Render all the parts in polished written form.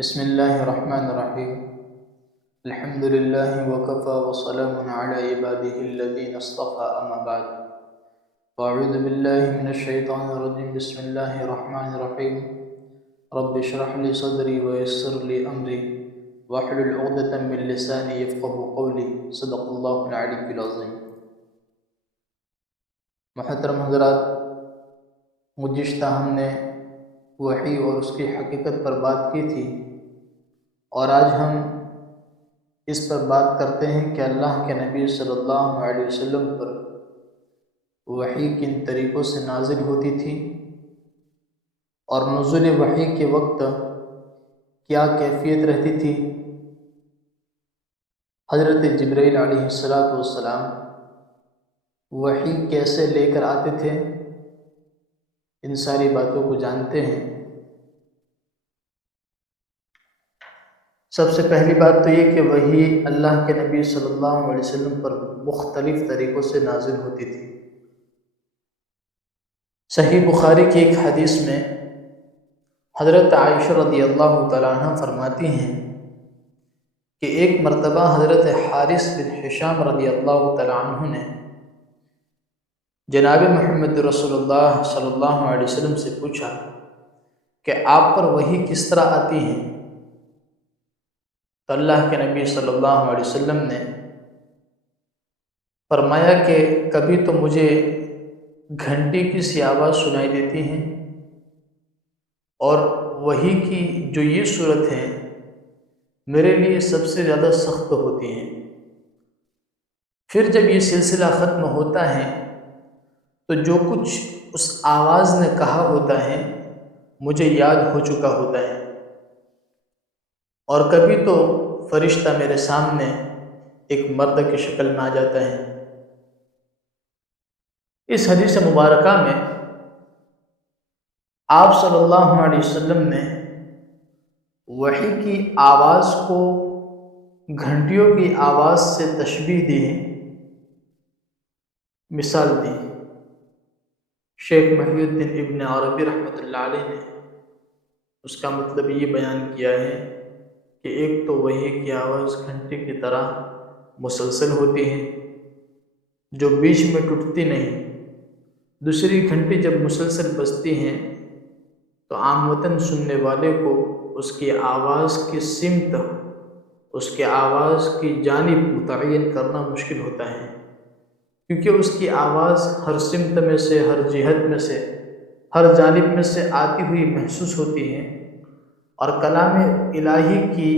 بسم الله الرحمن الرحيم. الحمد لله وكفى وسلام على عباده الذين اصطفى أما بعد. وأعوذ بالله من الشيطان الرجيم. بسم الله الرحمن الرحيم. رب اشرح لي صدري ويسر لي أمري واحلل عقدة من لساني يفقهوا قولي. صدق الله العلي العظيم. محترم حضرات، گزشتہ ہم نے وحی اور اس کی حقیقت پر بات کی تھی، اور آج ہم اس پر بات کرتے ہیں کہ اللہ کے نبی صلی اللہ علیہ وسلم پر وحی کن طریقوں سے نازل ہوتی تھی، اور نزول وحی کے وقت کیا کیفیت رہتی تھی، حضرت جبرائیل علیہ السلام وحی کیسے لے کر آتے تھے، ان ساری باتوں کو جانتے ہیں۔ سب سے پہلی بات تو یہ کہ وحی اللہ کے نبی صلی اللہ علیہ وسلم پر مختلف طریقوں سے نازل ہوتی تھی۔ صحیح بخاری کی ایک حدیث میں حضرت عائشہ رضی اللہ تعالیٰ عنہ فرماتی ہیں کہ ایک مرتبہ حضرت حارث بن ہشام رضی اللہ تعالیٰ عنہ نے جناب محمد رسول اللہ صلی اللہ علیہ وسلم سے پوچھا کہ آپ پر وحی کس طرح آتی ہے؟ تو اللہ کے نبی صلی اللہ علیہ وسلم نے فرمایا کہ کبھی تو مجھے گھنٹی کی سی آواز سنائی دیتی ہے، اور وحی کی جو یہ صورت ہے میرے لیے سب سے زیادہ سخت ہوتی ہے۔ پھر جب یہ سلسلہ ختم ہوتا ہے تو جو کچھ اس آواز نے کہا ہوتا ہے مجھے یاد ہو چکا ہوتا ہے، اور کبھی تو فرشتہ میرے سامنے ایک مرد کی شکل میں آ جاتا ہے۔ اس حدیث مبارکہ میں آپ صلی اللہ علیہ وسلم نے وحی کی آواز کو گھنٹیوں کی آواز سے تشبیہ دی ہے، مثال دی۔ شیخ محی الدین ابن عربی رحمۃ اللہ علیہ نے اس کا مطلب یہ بیان کیا ہے کہ ایک تو وحی کی آواز گھنٹی کی طرح مسلسل ہوتی ہے جو بیچ میں ٹوٹتی نہیں۔ دوسری گھنٹی جب مسلسل بجتی ہیں تو عام وطن سننے والے کو اس کی آواز کی سمت، اس کی آواز کی جانب متعین کرنا مشکل ہوتا ہے، کیونکہ اس کی آواز ہر سمت میں سے، ہر جہت میں سے، ہر جانب میں سے آتی ہوئی محسوس ہوتی ہے۔ اور کلام الہی کی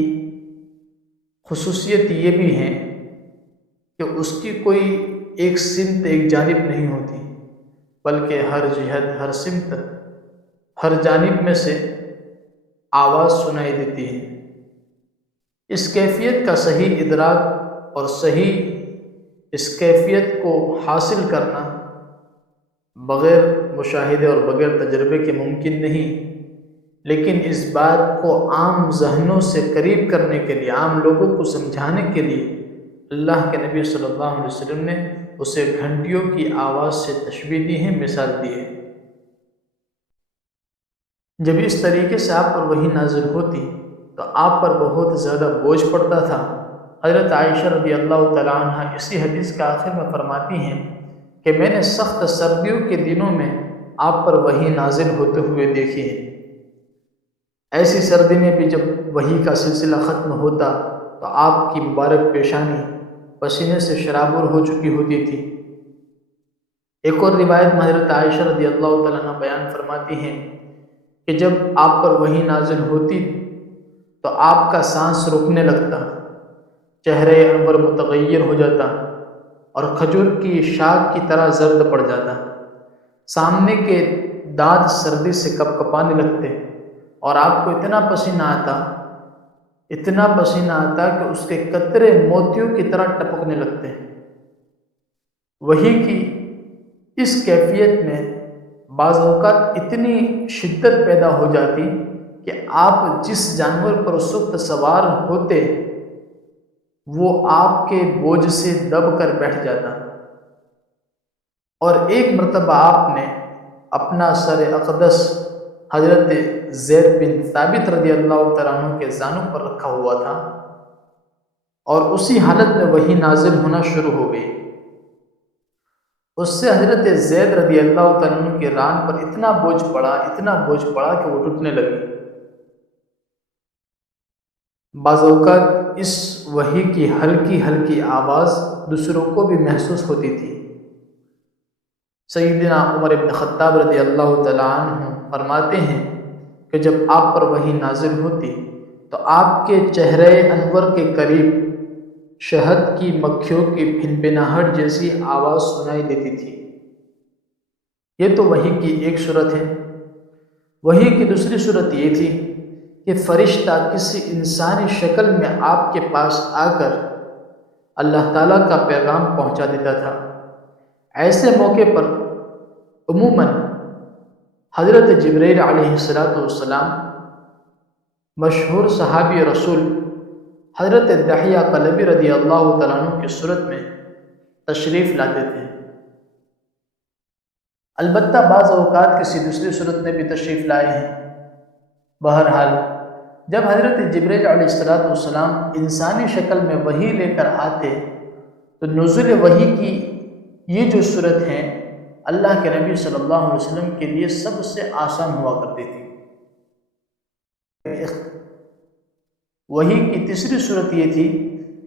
خصوصیت یہ بھی ہے کہ اس کی کوئی ایک سمت، ایک جانب نہیں ہوتی، بلکہ ہر جہت، ہر سمت، ہر جانب میں سے آواز سنائی دیتی ہے۔ اس کیفیت کا صحیح ادراک اور صحیح اس کیفیت کو حاصل کرنا بغیر مشاہدے اور بغیر تجربے کے ممکن نہیں، لیکن اس بات کو عام ذہنوں سے قریب کرنے کے لیے، عام لوگوں کو سمجھانے کے لیے اللہ کے نبی صلی اللہ علیہ وسلم نے اسے گھنٹیوں کی آواز سے تشبیہ دی ہے، مثال دی ہے۔ جب اس طریقے سے آپ پر وحی نازل ہوتی تو آپ پر بہت زیادہ بوجھ پڑتا تھا۔ حضرت عائشہ رضی اللہ تعالیٰ عنہ اسی حدیث کے آخر میں فرماتی ہیں کہ میں نے سخت سردیوں کے دنوں میں آپ پر وحی نازل ہوتے ہوئے دیکھی ہے۔ ایسی سردی میں بھی جب وحی کا سلسلہ ختم ہوتا تو آپ کی مبارک پیشانی پسینے سے شرابور ہو چکی ہوتی تھی۔ ایک اور روایت میں حضرت عائشہ رضی اللہ تعالیٰ عنہ بیان فرماتی ہیں کہ جب آپ پر وحی نازل ہوتی تو آپ کا سانس رکنے لگتا، چہرہ انور متغیر ہو جاتا، اور کھجور کی شاخ کی طرح زرد پڑ جاتا، سامنے کے دانت سردی سے کپ کپانے لگتے، اور آپ کو اتنا پسینہ آتا کہ اس کے قطرے موتیوں کی طرح ٹپکنے لگتے۔ وحی کی اس کیفیت میں بعض اوقات اتنی شدت پیدا ہو جاتی کہ آپ جس جانور پر اس وقت سوار ہوتے وہ آپ کے بوجھ سے دب کر بیٹھ جاتا۔ اور ایک مرتبہ آپ نے اپنا سر اقدس حضرت زید بن ثابت رضی اللہ تعالیٰ عنہ کے زانوں پر رکھا ہوا تھا، اور اسی حالت میں وحی نازل ہونا شروع ہو گئی۔ اس سے حضرت زید رضی اللہ تعالیٰ عنہ کی ران پر اتنا بوجھ پڑا کہ وہ ٹوٹنے لگی۔ بعض اوقات اس وحی کی ہلکی ہلکی آواز دوسروں کو بھی محسوس ہوتی تھی۔ سیدنا عمر بن خطاب رضی اللہ تعالیٰ عنہ فرماتے ہیں کہ جب آپ پر وحی نازل ہوتی تو آپ کے چہرے انور کے قریب شہد کی مکھیوں کی بھنبھناہٹ جیسی آواز سنائی دیتی تھی۔ یہ تو وحی کی ایک صورت ہے۔ وحی کی دوسری صورت یہ تھی کہ فرشتہ کسی انسانی شکل میں آپ کے پاس آ کر اللہ تعالیٰ کا پیغام پہنچا دیتا تھا۔ ایسے موقع پر عموماً حضرت جبرائیل علیہ السلام مشہور صحابی رسول حضرت دحیہ قلبی رضی اللہ تعالیٰ عنہ کی صورت میں تشریف لاتے تھے۔ البتہ بعض اوقات کسی دوسری صورت میں بھی تشریف لائے ہیں۔ بہرحال جب حضرت جبرائیل علیہ السلام انسانی شکل میں وحی لے کر آتے تو نزول وحی کی یہ جو صورت ہے اللہ کے نبی صلی اللہ علیہ وسلم کے لیے سب سے آسان ہوا کرتی تھی۔ وحی کی تیسری صورت یہ تھی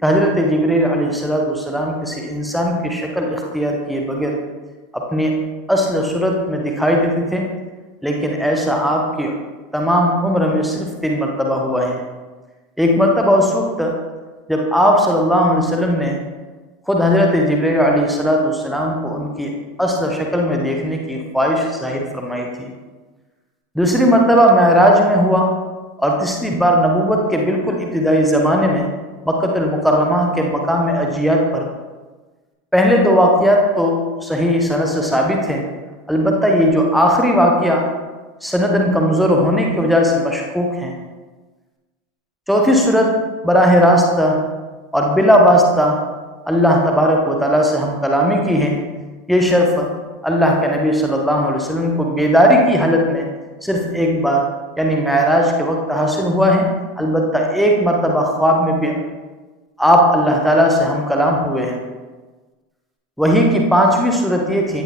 کہ حضرت جبرائیل علیہ السلام کسی انسان کی شکل اختیار کیے بغیر اپنی اصل صورت میں دکھائی دیتے تھے، لیکن ایسا آپ کی تمام عمر میں صرف 3 مرتبہ ہوا ہے۔ ایک مرتبہ اس وقت جب آپ صلی اللہ علیہ وسلم نے خود حضرت جبرائیل علیہ السلام کو ان کی اصل شکل میں دیکھنے کی خواہش ظاہر فرمائی تھی۔ دوسری مرتبہ معراج میں ہوا، اور تیسری بار نبوت کے بالکل ابتدائی زمانے میں مکہ المکرمہ کے مقام اجیاد پر۔ پہلے 2 واقعات تو صحیح سند سے ثابت ہیں، البتہ یہ جو آخری واقعہ سندن کمزور ہونے کی وجہ سے مشکوک ہیں۔ چوتھی صورت براہ راست اور بلا واسطہ اللہ تبارک و تعالیٰ سے ہم کلامی کی ہے۔ یہ شرف اللہ کے نبی صلی اللہ علیہ وسلم کو بیداری کی حالت میں صرف ایک بار یعنی معراج کے وقت حاصل ہوا ہے، البتہ ایک مرتبہ خواب میں بھی آپ اللہ تعالیٰ سے ہم کلام ہوئے ہیں۔ وحی کی 5ویں صورت یہ تھی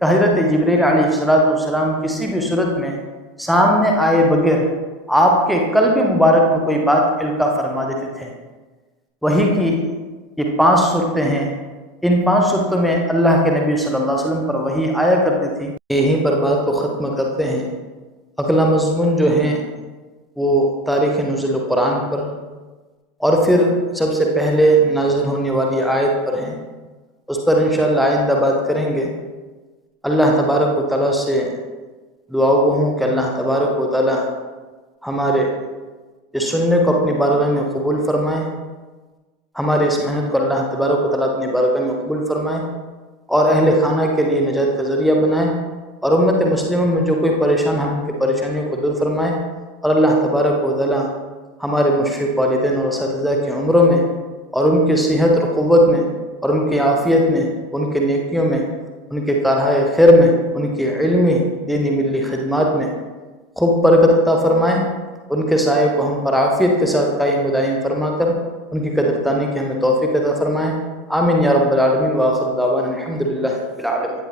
کہ حضرت جبرائیل علیہ السلام کسی بھی صورت میں سامنے آئے بغیر آپ کے قلب مبارک میں کوئی بات القاء فرما دیتے تھے۔ وحی کی یہ 5 صورتیں ہیں۔ ان 5 صورتوں میں اللہ کے نبی صلی اللہ علیہ وسلم پر وحی آیا کرتی تھی۔ یہیں پر بات کو ختم کرتے ہیں۔ اگلا مضمون جو ہے وہ تاریخ نزول قرآن پر اور پھر سب سے پہلے نازل ہونے والی آیت پر ہے، اس پر انشاءاللہ آئندہ بات کریں گے۔ اللہ تبارک و تعالیٰ سے دعا ہوں کہ اللہ تبارک و تعالیٰ ہمارے اس سننے کو اپنی بارگاہ میں قبول فرمائے، ہمارے اس محنت کو اللہ تبارک و تعالیٰ اپنی بارگاہ میں قبول فرمائے اور اہل خانہ کے لیے نجات کا ذریعہ بنائے، اور امت مسلمہ میں جو کوئی پریشان ہم کی پریشانیوں کو دور فرمائے، اور اللہ تبارک و تعالیٰ ہمارے مشرک والدین اور اساتذہ کی عمروں میں اور ان کی صحت اور قوت میں اور ان کی عافیت میں، ان کے نیکیوں میں، ان کے کارہائے خیر میں، ان کی علمی دینی ملی خدمات میں خوب برکت عطا فرمائے، ان کے سائے کو ہم پر عافیت کے ساتھ قائم و دائم فرما کر ان کی قدردانی کی ہمیں توفیق عطا فرمائے۔ آمین یا رب العالمین، وآخر دعوانا الحمدللہ رب العالمین۔